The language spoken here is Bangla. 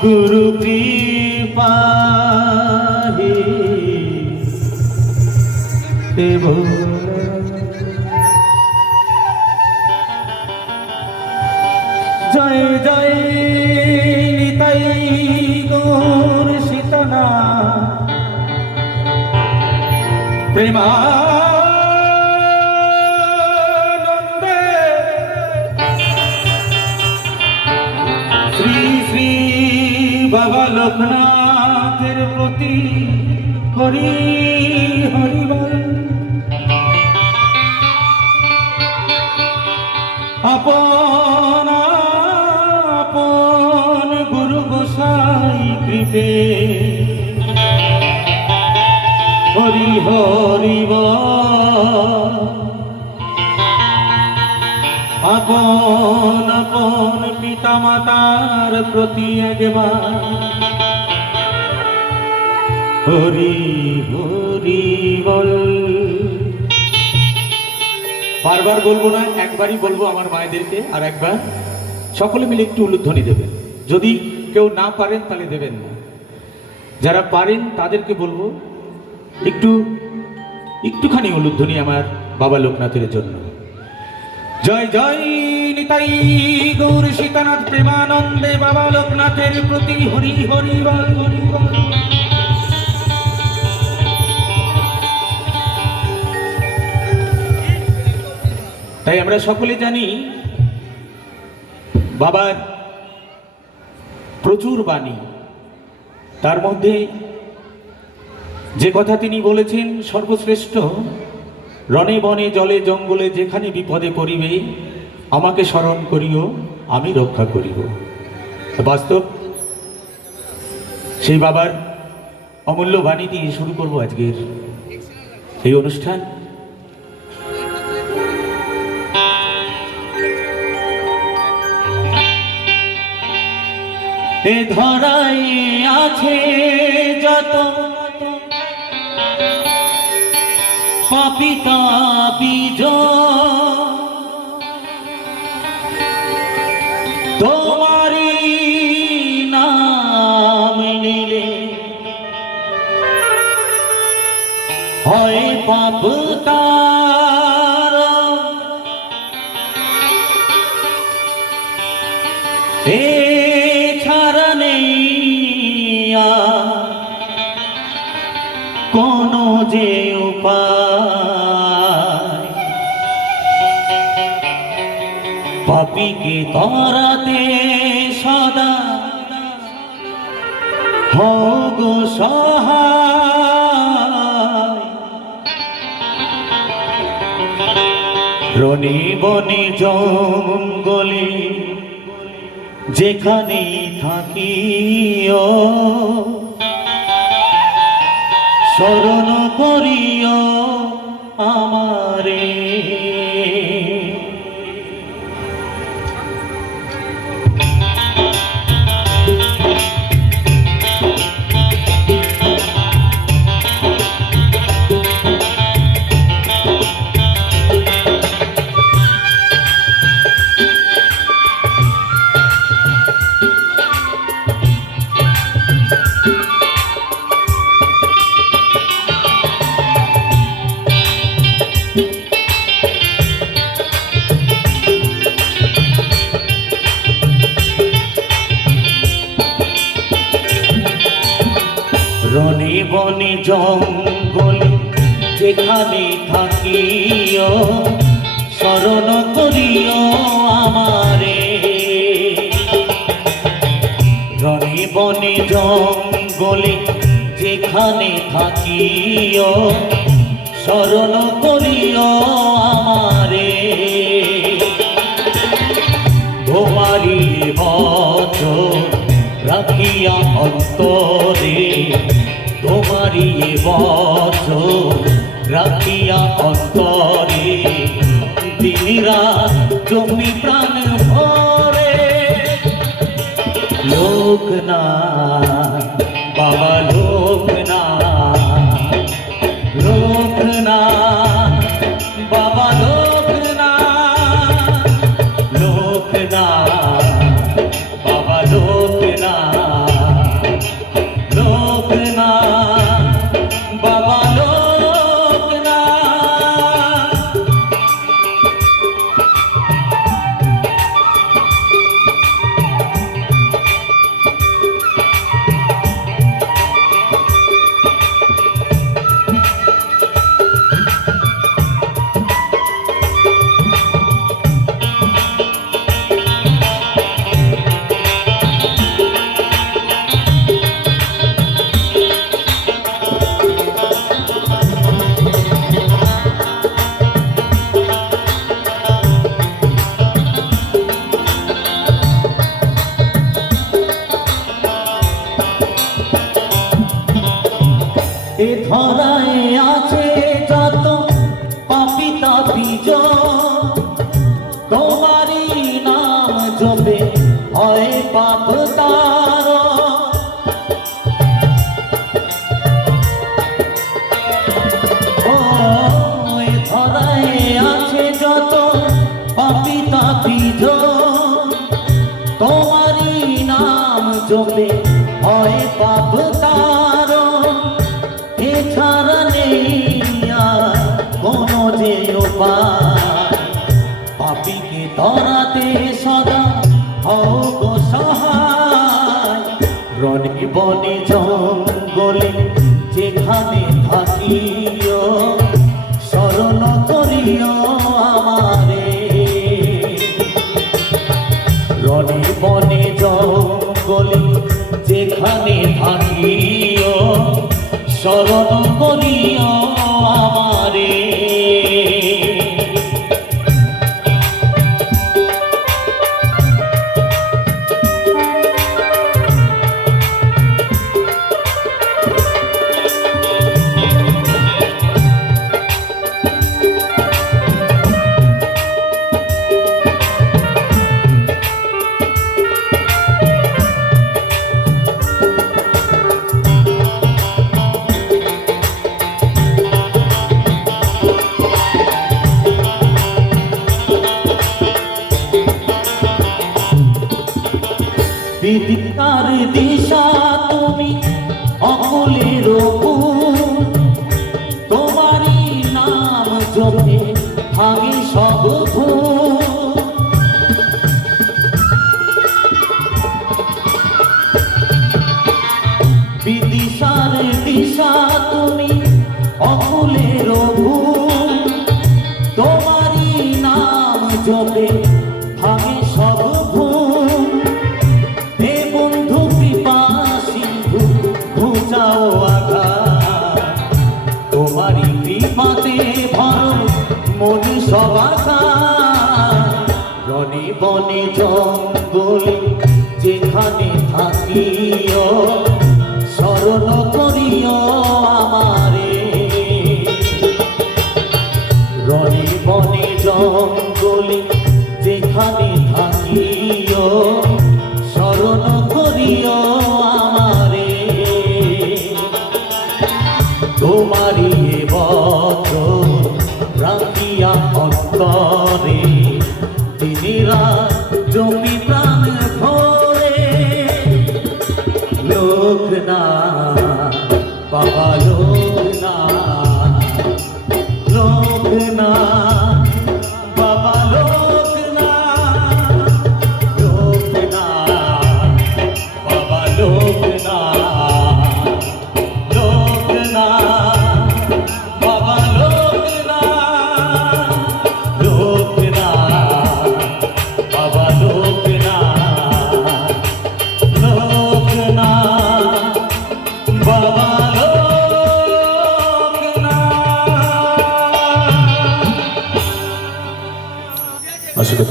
गुरु कृपा हे जय जय निताई गौर सीतना प्रेमानंदे श्री श्री बाबा लोकनाथेर प्रति हरि हरि बोल। अपन अपन गुरु गोसाई कृपे हरि हरि बोल। अपन अपन पिता मातार प्रति एकबार हरि हरि बोल। बार बार बोलबो ना, एकबारই বলবো আমার মায়েদেরকে। আর একবার সকলে মিলে একটু উলুধ্বনি দেবেন। যদি কেউ না পারেন তাহলে দেবেন না, যারা পারেন তাদেরকে বলবো একটুখানি উলুধ্বনি আমার বাবা লোকনাথের জন্য। জয় জয় নিতাই গৌর সীতানাথ প্রেমানন্দে বাবা লোকনাথের প্রতি হরি হরি বল হরি বল। তাই আমরা সকলে জানি বাবার প্রচুর বাণী, তার মধ্যে যে কথা তিনি বলেছেন সর্বশ্রেষ্ঠ, রণে বনে জলে জঙ্গলে যেখানে বিপদে পড়িবে আমাকে স্মরণ করিও আমি রক্ষা করিব। বাস্তব সেই বাবার অমূল্য বাণী দিয়ে শুরু করব আজকের এই অনুষ্ঠান। এ ধরাই আছে যত পাপী বীজ, তোমারি নাম নিলে হয় পাপ তার। এ ছাড়া নেই কোনো যে উপায়, পাপীকে তরাতে সদা হও গো সহায়। রণে বনে জঙ্গলে যেখানে থাকিও শরণ করিও আমারে। রণে বনে জঙ্গলে যেখানে থাকিও শরণ করিও আমারে। রণে বনে জঙ্গলে যেখানে থাকিও শরণ করিও আমারে। তোমারি বচন রাখিয়া অন্তরে, তোমারি বচন রাখিয়া অন্তরে, দিন রাত জমি প্রাণ ভরে। লোকনাথ বাবা লোকনাথ, লোকনাথ বাবা লোকনাথ, লোকনাথ বাবা লোকনাথ। এ ধরায় আছে যত পাপী তাপী জন, তোমারই নাম জপে হয় পাপ তার। এ ধরায় আছে যত পাপী তাপী জন, তোমারই নাম জপে হয় পাপ তার। এছাড়া নেই আর কোনো যে উপায়, পাপীকে ধরাতে সদা হও গো সহায়। রণে বনে জঙ্গলে যেখানে থাকিও, শরণ করিও আমারে। রণে বনে জঙ্গলে যেখানে থাকিও, শরণ করিও আমারে। বিদিতার দিশা তুমি অকুলের ফুল, তোমারই নাম জপে ভাঙে সব ভুল। বিদিশার দিশা তুমি অকুলের ফুল, তোমারই নাম জপে ভাঙে সব ভুল। তোমারই কৃপাতে ভরো মন সবাকা। রণে বনে জঙ্গলে যেখানে থাকিও, শরণ করিও আমারে। রণে বনে জঙ্গলে যেখানে থাকিও, শরণ করিও আমারে। তোমারই বজ্র রাখিয়া অন্তরে, দিনিরাত জমি প্রাণ ভরে। লোক না বাবা, লোক না, লোক না বাবা, লোক না, লোক না বাবা, লোক না, লোক না বাবা, লোক না, লোক না বাবা, লোক না, লোক না বাবা, লোক না। আশীর্বাদ।